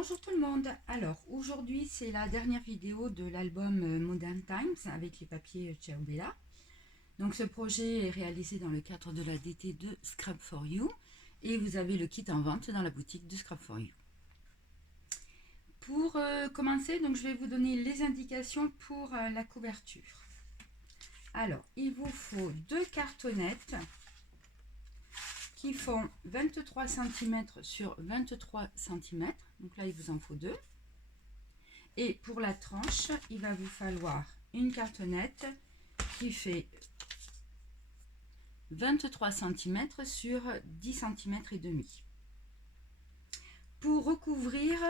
Bonjour tout le monde. Alors aujourd'hui c'est la dernière vidéo de l'album Modern Times avec les papiers Ciaobella. Donc ce projet est réalisé dans le cadre de la DT de Scrap for You et vous avez le kit en vente dans la boutique de Scrap for You. Pour commencer, donc je vais vous donner les indications pour la couverture. Alors il vous faut deux cartonnettes qui font 23 cm sur 23 cm. Donc là, il vous en faut deux. Et pour la tranche, il va vous falloir une cartonnette qui fait 23 cm sur 10 cm et demi. Pour recouvrir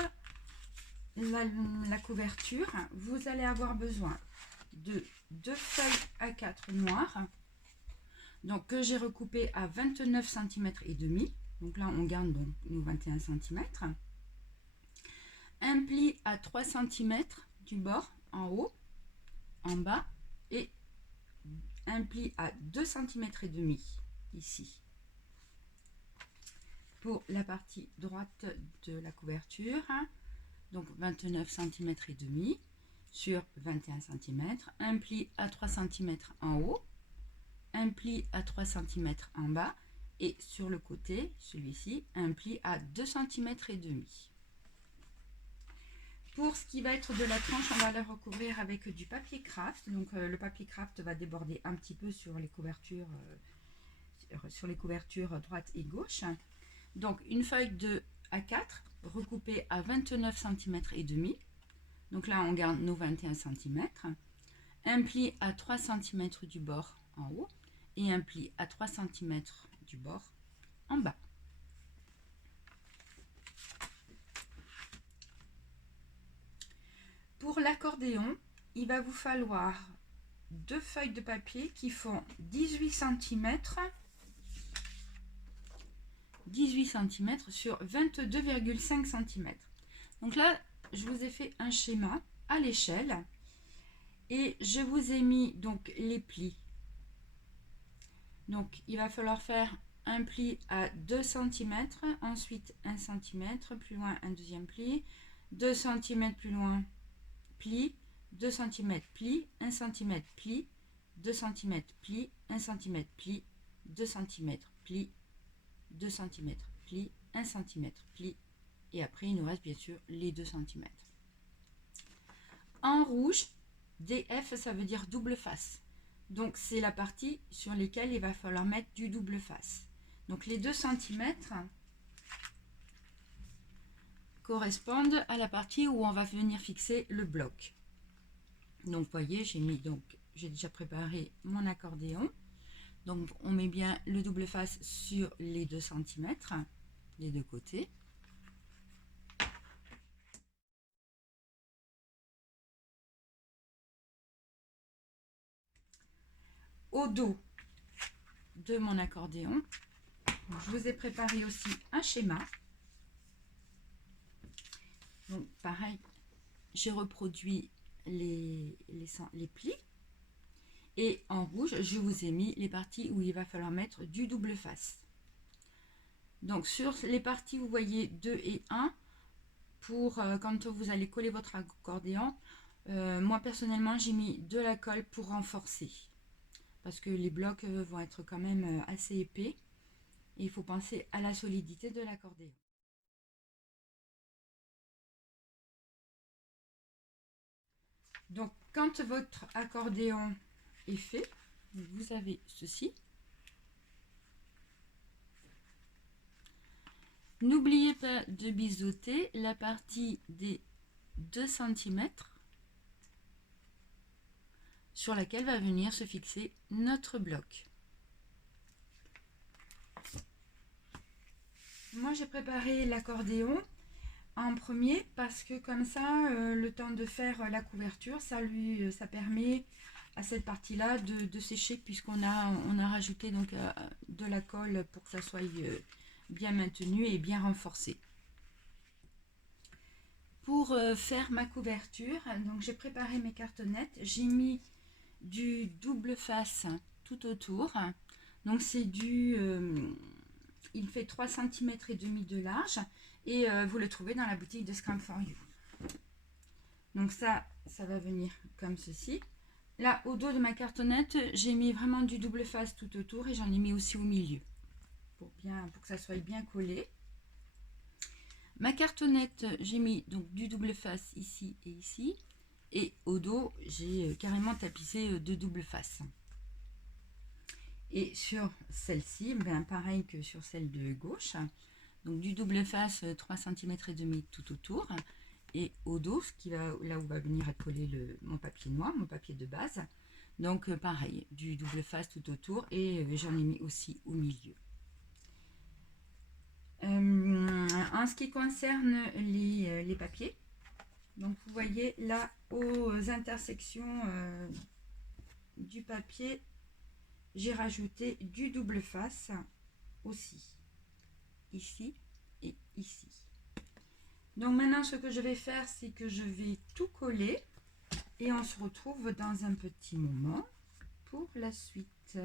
la couverture, vous allez avoir besoin de deux feuilles A4 noires. Donc que j'ai recoupé à 29 cm et demi. Donc là on garde donc nos 21 cm. Un pli à 3 cm du bord en haut, en bas, et un pli à 2 cm et demi ici. Pour la partie droite de la couverture, donc 29 cm et demi sur 21 cm, un pli à 3 cm en haut, un pli à 3 cm en bas et sur le côté, celui-ci, un pli à 2 cm et demi. Pour ce qui va être de la tranche, on va la recouvrir avec du papier craft. Donc le papier craft va déborder un petit peu sur les couvertures, droite et gauche. Donc une feuille de A4 recoupée à 29 cm et demi. Donc là on garde nos 21 cm. Un pli à 3 cm du bord en haut et un pli à 3 cm du bord en bas. Pour l'accordéon, il va vous falloir deux feuilles de papier qui font 18 cm sur 22,5 cm. Donc là, je vous ai fait un schéma à l'échelle et je vous ai mis donc les plis. Donc il va falloir faire un pli à 2 cm, ensuite 1 cm, plus loin un deuxième pli, 2 cm plus loin, pli, 2 cm, pli, 1 cm, pli, 2 cm, pli, 1 cm, pli, 2 cm, pli, 2 cm, pli, 1 cm, pli, et après il nous reste bien sûr les 2 cm. En rouge, DF ça veut dire double face. Donc c'est la partie sur laquelle il va falloir mettre du double face. Donc les 2 cm correspondent à la partie où on va venir fixer le bloc. Donc vous voyez, j'ai déjà préparé mon accordéon. Donc on met bien le double face sur les 2 cm, les deux côtés. Au dos de mon accordéon, je vous ai préparé aussi un schéma. Donc pareil, j'ai reproduit les plis. Et en rouge, je vous ai mis les parties où il va falloir mettre du double face. Donc sur les parties, vous voyez 2 et 1, pour quand vous allez coller votre accordéon, moi personnellement j'ai mis de la colle pour renforcer. Parce que les blocs vont être quand même assez épais. Et il faut penser à la solidité de l'accordéon. Donc quand votre accordéon est fait, vous avez ceci. N'oubliez pas de biseauter la partie des 2 cm sur laquelle va venir se fixer notre bloc. Moi j'ai préparé l'accordéon en premier parce que comme ça, le temps de faire la couverture, ça permet à cette partie-là de sécher puisqu'on a rajouté donc de la colle pour que ça soit bien maintenu et bien renforcé. Pour faire ma couverture, donc j'ai préparé mes cartonnettes, j'ai mis du double face tout autour. Donc c'est il fait 3 cm et demi de large et vous le trouvez dans la boutique de Scrum for You. Donc ça va venir comme ceci. Là, au dos de ma cartonnette, j'ai mis vraiment du double face tout autour et j'en ai mis aussi au milieu pour que ça soit bien collé. Ma cartonnette, j'ai mis donc du double face ici et ici. Et au dos, j'ai carrément tapissé de double face. Et sur celle-ci, ben pareil que sur celle de gauche. Donc du double face 3,5 cm tout autour. Et au dos, là où va venir être collé mon papier noir, mon papier de base. Donc pareil, du double face tout autour. Et j'en ai mis aussi au milieu. En ce qui concerne les papiers, donc vous voyez là aux intersections du papier, j'ai rajouté du double face aussi, ici et ici. Donc maintenant ce que je vais faire, c'est que je vais tout coller et on se retrouve dans un petit moment pour la suite.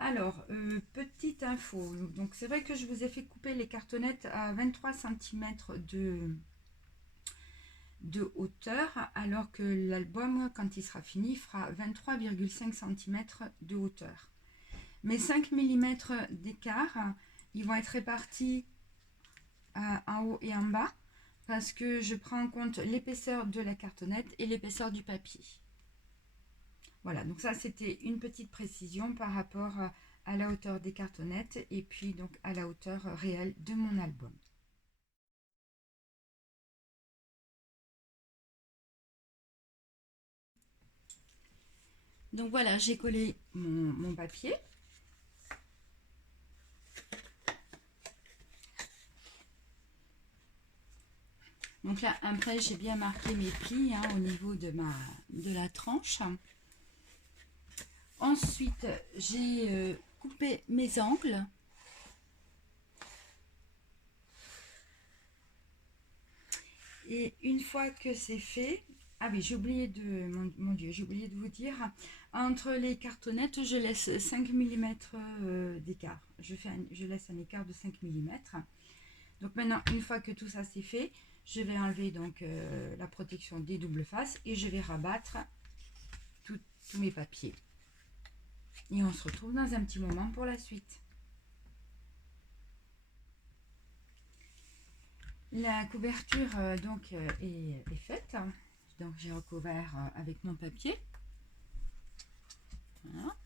Alors, petite info, donc c'est vrai que je vous ai fait couper les cartonnettes à 23 cm de hauteur, alors que l'album, quand il sera fini, fera 23,5 cm de hauteur. Mes 5 mm d'écart, ils vont être répartis en haut et en bas, parce que je prends en compte l'épaisseur de la cartonnette et l'épaisseur du papier. Voilà, donc ça c'était une petite précision par rapport à la hauteur des cartonnettes et puis donc à la hauteur réelle de mon album. Donc voilà, j'ai collé mon papier. Donc là, après, j'ai bien marqué mes plis au niveau de la tranche. Ensuite, j'ai coupé mes angles. Et une fois que c'est fait, ah oui, j'ai oublié de, mon Dieu, j'ai oublié de vous dire, entre les cartonnettes, je laisse 5 mm d'écart. Je laisse un écart de 5 mm. Donc maintenant, une fois que tout ça c'est fait, je vais enlever donc la protection des doubles faces et je vais rabattre tous mes papiers. Et on se retrouve dans un petit moment pour la suite. La couverture donc est faite. Donc j'ai recouvert avec mon papier. Voilà.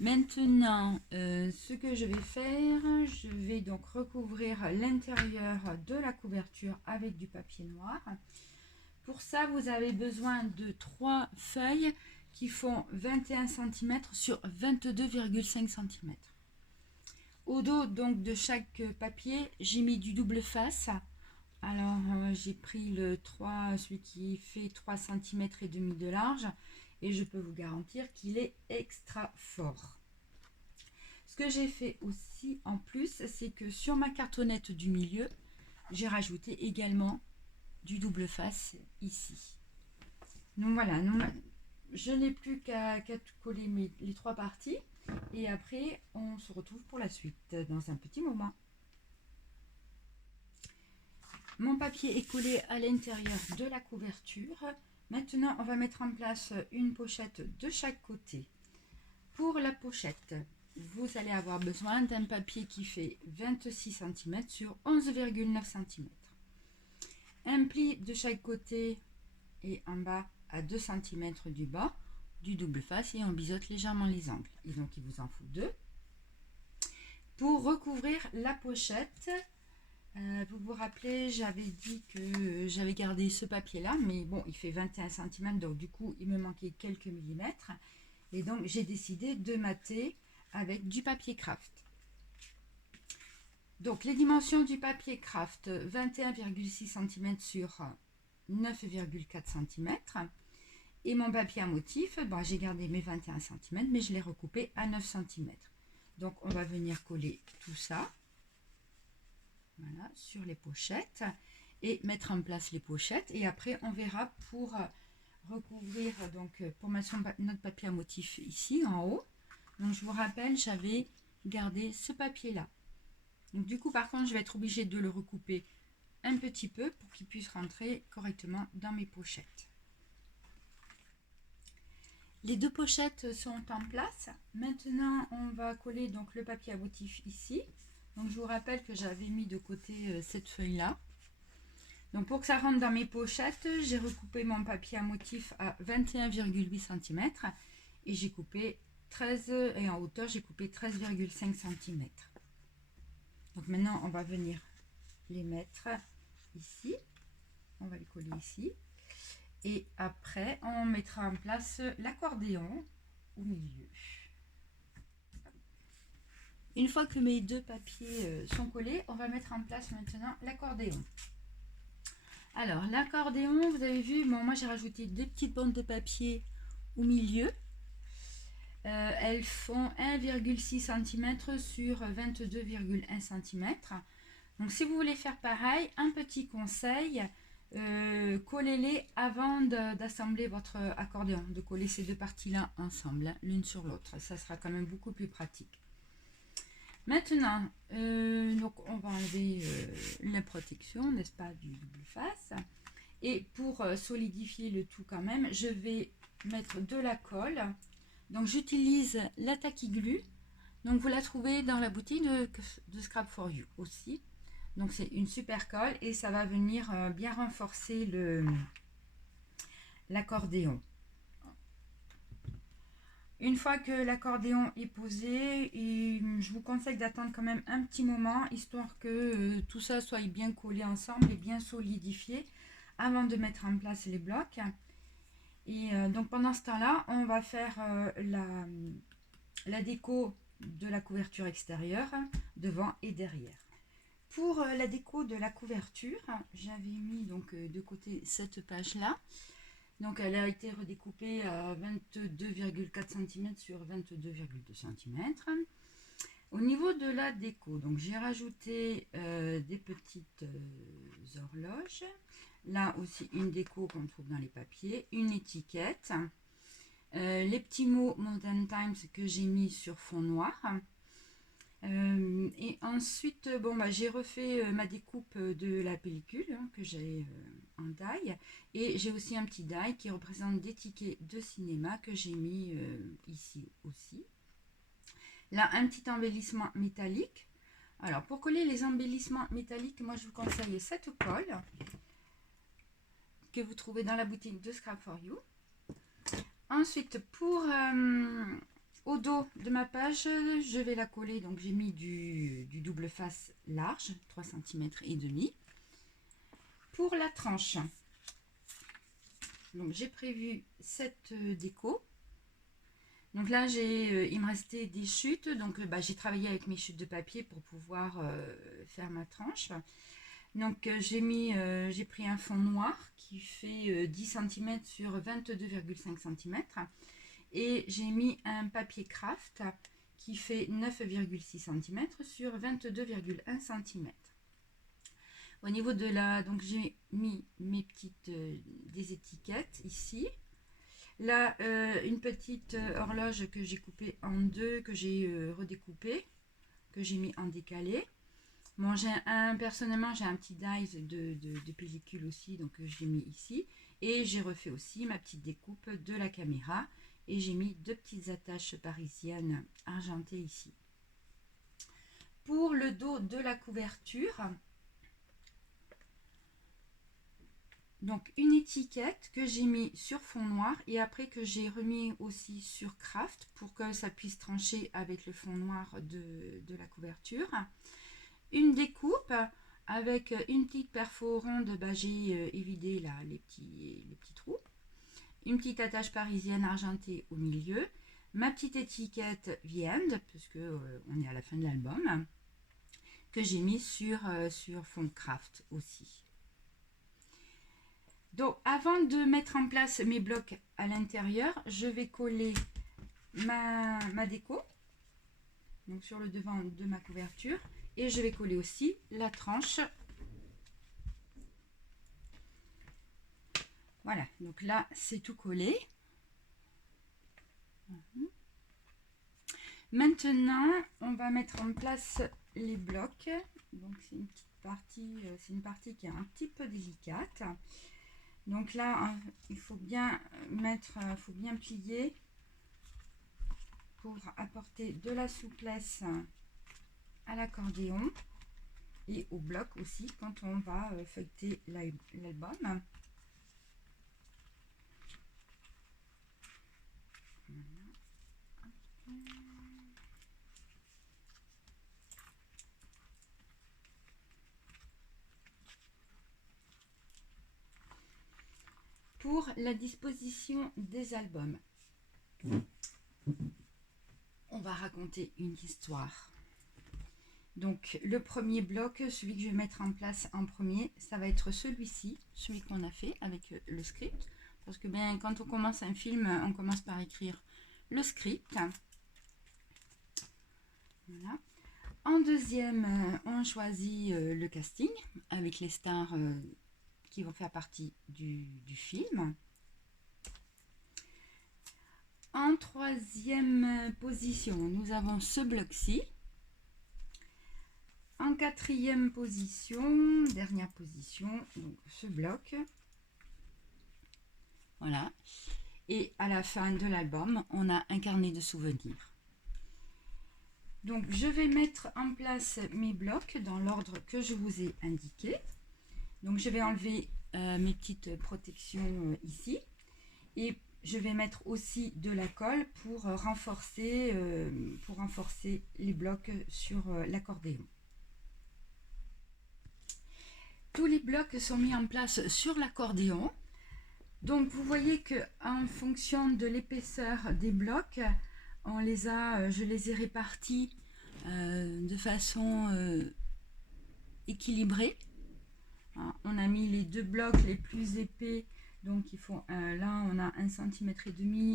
Maintenant, ce que je vais faire, je vais donc recouvrir l'intérieur de la couverture avec du papier noir. Pour ça, vous avez besoin de 3 feuilles qui font 21 cm sur 22,5 cm. Au dos donc de chaque papier, j'ai mis du double face. Alors j'ai pris celui qui fait 3 cm et demi de large et je peux vous garantir qu'il est extra fort. Ce que j'ai fait aussi en plus, c'est que sur ma cartonnette du milieu, j'ai rajouté également du double face ici. Donc voilà, je n'ai plus qu'à coller les 3 parties et après on se retrouve pour la suite dans un petit moment. Mon papier est collé à l'intérieur de la couverture. Maintenant, on va mettre en place une pochette de chaque côté. Pour la pochette, vous allez avoir besoin d'un papier qui fait 26 cm sur 11,9 cm. Un pli de chaque côté et en bas à 2 cm du bas, du double face et on biseaute légèrement les angles. Et donc, il vous en faut 2. Pour recouvrir la pochette, vous vous rappelez, j'avais dit que j'avais gardé ce papier-là, mais bon, il fait 21 cm, donc du coup, il me manquait quelques millimètres. Et donc, j'ai décidé de mater avec du papier craft. Donc, les dimensions du papier craft, 21,6 cm sur 9,4 cm. Et mon papier à motif, j'ai gardé mes 21 cm, mais je l'ai recoupé à 9 cm. Donc, on va venir coller tout ça. Voilà, sur les pochettes et mettre en place les pochettes et après on verra pour recouvrir, donc pour mettre notre papier à motif ici en haut. Donc je vous rappelle, j'avais gardé ce papier là, Donc du coup, par contre, je vais être obligée de le recouper un petit peu pour qu'il puisse rentrer correctement dans mes pochettes. Les deux pochettes sont en place. Maintenant, on va coller donc le papier à motif ici. Donc je vous rappelle que j'avais mis de côté cette feuille-là. Donc pour que ça rentre dans mes pochettes, j'ai recoupé mon papier à motif à 21,8 cm et j'ai coupé 13, et en hauteur j'ai coupé 13,5 cm. Donc maintenant on va venir les mettre ici. On va les coller ici. Et après, on mettra en place l'accordéon au milieu. Une fois que mes deux papiers sont collés, on va mettre en place maintenant l'accordéon. Alors, l'accordéon, vous avez vu, bon, moi j'ai rajouté deux petites bandes de papier au milieu. Elles font 1,6 cm sur 22,1 cm. Donc, si vous voulez faire pareil, un petit conseil, collez-les avant d'assembler votre accordéon, de coller ces deux parties-là ensemble, l'une sur l'autre. Ça sera quand même beaucoup plus pratique. Maintenant, donc on va enlever la protection, n'est-ce pas, du double face. Et pour solidifier le tout quand même, je vais mettre de la colle. Donc j'utilise la Tacky Glue. Donc vous la trouvez dans la boutique de Scrap for You aussi. Donc c'est une super colle et ça va venir bien renforcer l'accordéon. Une fois que l'accordéon est posé, je vous conseille d'attendre quand même un petit moment, histoire que tout ça soit bien collé ensemble et bien solidifié avant de mettre en place les blocs. Et donc pendant ce temps-là, on va faire la déco de la couverture extérieure, devant et derrière. Pour la déco de la couverture, j'avais mis donc de côté cette page-là. Donc elle a été redécoupée à 22,4 cm sur 22,2 cm. Au niveau de la déco, donc j'ai rajouté des petites horloges. Là aussi une déco qu'on trouve dans les papiers, une étiquette, les petits mots Modern Times que j'ai mis sur fond noir. Et ensuite, bon, j'ai refait ma découpe de la pellicule que j'ai en die. Et j'ai aussi un petit die qui représente des tickets de cinéma que j'ai mis ici aussi. Là, un petit embellissement métallique. Alors, pour coller les embellissements métalliques, moi, je vous conseille cette colle que vous trouvez dans la boutique de Scrap for You. Ensuite, pour... au dos de ma page, je vais la coller, donc j'ai mis du double face large, 3 cm et demi. Pour la tranche, donc j'ai prévu cette déco. Donc là, il me restait des chutes, donc j'ai travaillé avec mes chutes de papier pour pouvoir faire ma tranche. Donc j'ai pris un fond noir qui fait 10 cm sur 22,5 cm. Et j'ai mis un papier craft qui fait 9,6 cm sur 22,1 cm. Au niveau de donc j'ai mis mes petites des étiquettes ici. Là, une petite horloge que j'ai coupée en deux, que j'ai redécoupée, que j'ai mis en décalé. Bon, personnellement, j'ai un petit dies de pellicule aussi, donc j'ai mis ici. Et j'ai refait aussi ma petite découpe de la caméra. Et j'ai mis deux petites attaches parisiennes argentées ici. Pour le dos de la couverture, donc une étiquette que j'ai mis sur fond noir et après que j'ai remis aussi sur craft pour que ça puisse trancher avec le fond noir de la couverture. Une découpe avec une petite perfo ronde, j'ai évidé là les petits trous. Une petite attache parisienne argentée au milieu, ma petite étiquette The End, puisque on est à la fin de l'album, que j'ai mis sur fond craft aussi. Donc avant de mettre en place mes blocs à l'intérieur, je vais coller ma déco, donc sur le devant de ma couverture, et je vais coller aussi la tranche. Voilà, donc là, c'est tout collé. Maintenant, on va mettre en place les blocs. Donc c'est une petite partie, c'est une partie qui est un petit peu délicate. Donc là, il faut bien faut bien plier pour apporter de la souplesse à l'accordéon et au bloc aussi quand on va feuilleter l'album. Pour la disposition des albums, on va raconter une histoire. Donc le premier bloc, celui que je vais mettre en place en premier, ça va être celui-ci, celui qu'on a fait avec le script. Parce que bien, quand on commence un film, on commence par écrire le script. Voilà. En deuxième, on choisit le casting avec les stars qui vont faire partie du film. En troisième position, nous avons ce bloc-ci. En quatrième position, dernière position, donc ce bloc. Voilà. Et à la fin de l'album, on a un carnet de souvenirs. Donc je vais mettre en place mes blocs dans l'ordre que je vous ai indiqué. Donc je vais enlever mes petites protections ici. Et je vais mettre aussi de la colle pour renforcer les blocs sur l'accordéon. Tous les blocs sont mis en place sur l'accordéon. Donc vous voyez que en fonction de l'épaisseur des blocs, je les ai répartis de façon équilibrée. On a mis les deux blocs les plus épais, donc ils font là on a 1,5 cm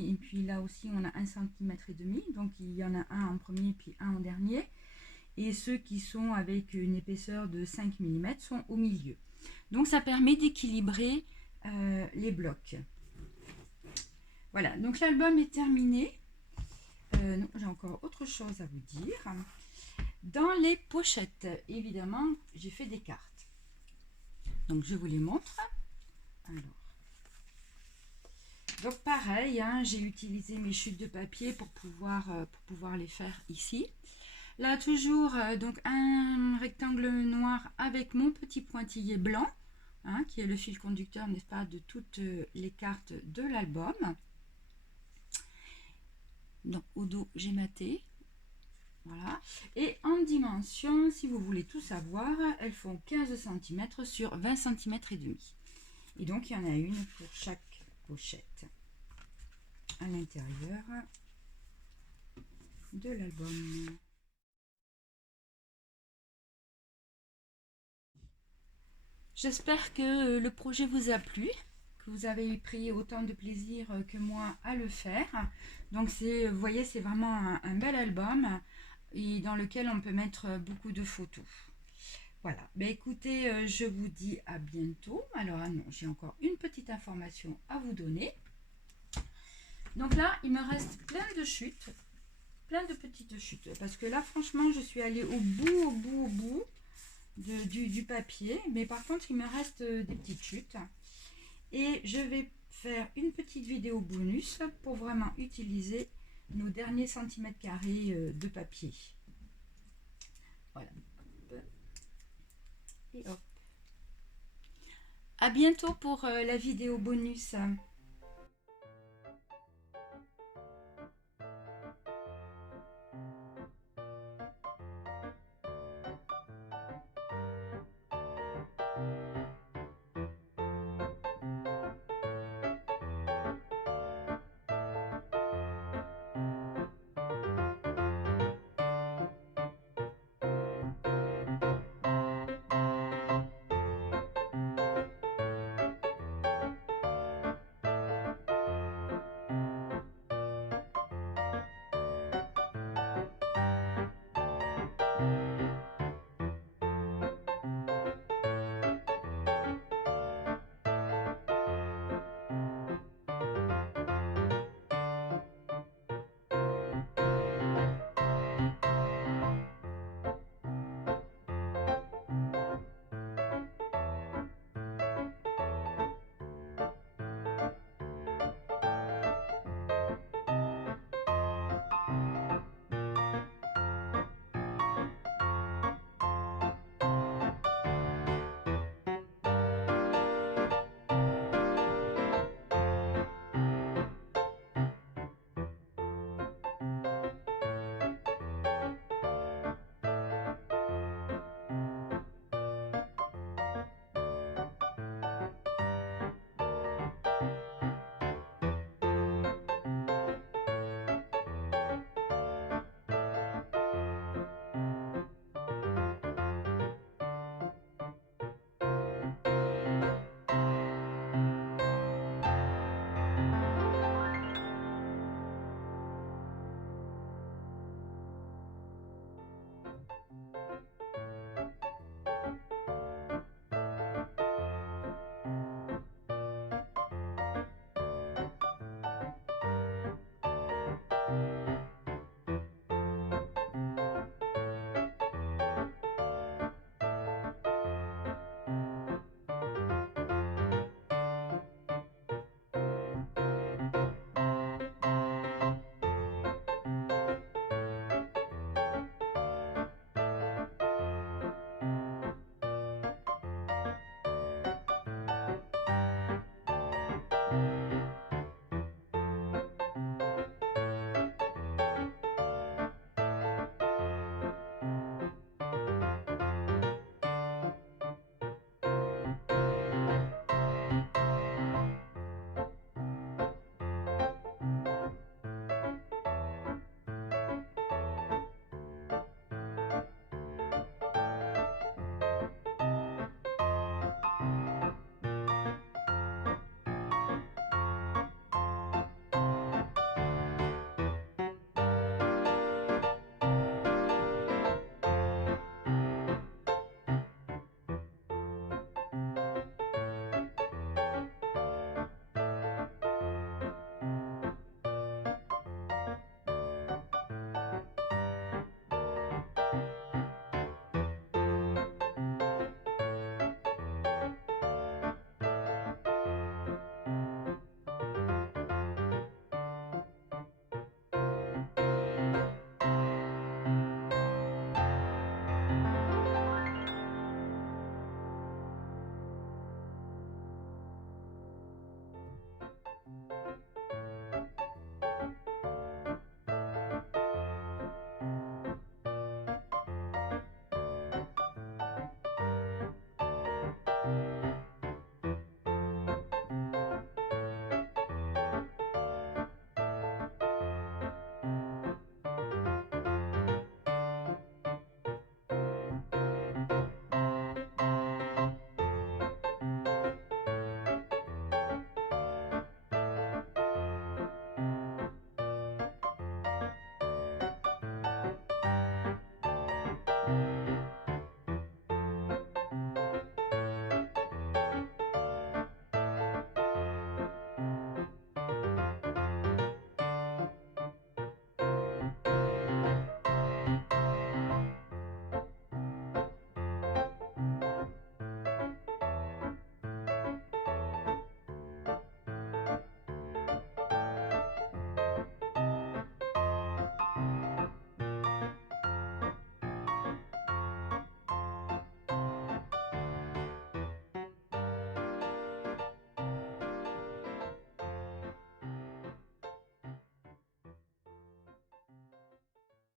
et puis là aussi on a 1,5 cm, donc il y en a un en premier puis un en dernier. Et ceux qui sont avec une épaisseur de 5 mm sont au milieu. Donc ça permet d'équilibrer les blocs. Voilà, donc l'album est terminé. Non, j'ai encore autre chose à vous dire. Dans les pochettes, évidemment, j'ai fait des cartes. Donc je vous les montre. Alors. Donc pareil, hein, j'ai utilisé mes chutes de papier pour pouvoir les faire ici. Là toujours donc un rectangle noir avec mon petit pointillé blanc, hein, qui est le fil conducteur, n'est-ce pas, de toutes les cartes de l'album. Donc au dos j'ai maté. Voilà. Et en dimension, si vous voulez tout savoir, elles font 15 cm sur 20 cm et demi. Et donc il y en a une pour chaque pochette à l'intérieur de l'album. J'espère que le projet vous a plu, que vous avez pris autant de plaisir que moi à le faire. Donc vous voyez, c'est vraiment un bel album et dans lequel on peut mettre beaucoup de photos. Voilà, ben écoutez, je vous dis à bientôt. Alors non, j'ai encore une petite information à vous donner. Donc là, il me reste plein de chutes, plein de petites chutes. Parce que là, franchement, je suis allée au bout du papier, mais par contre il me reste des petites chutes et je vais faire une petite vidéo bonus pour vraiment utiliser nos derniers centimètres carrés de papier. Voilà, et hop, à bientôt pour la vidéo bonus.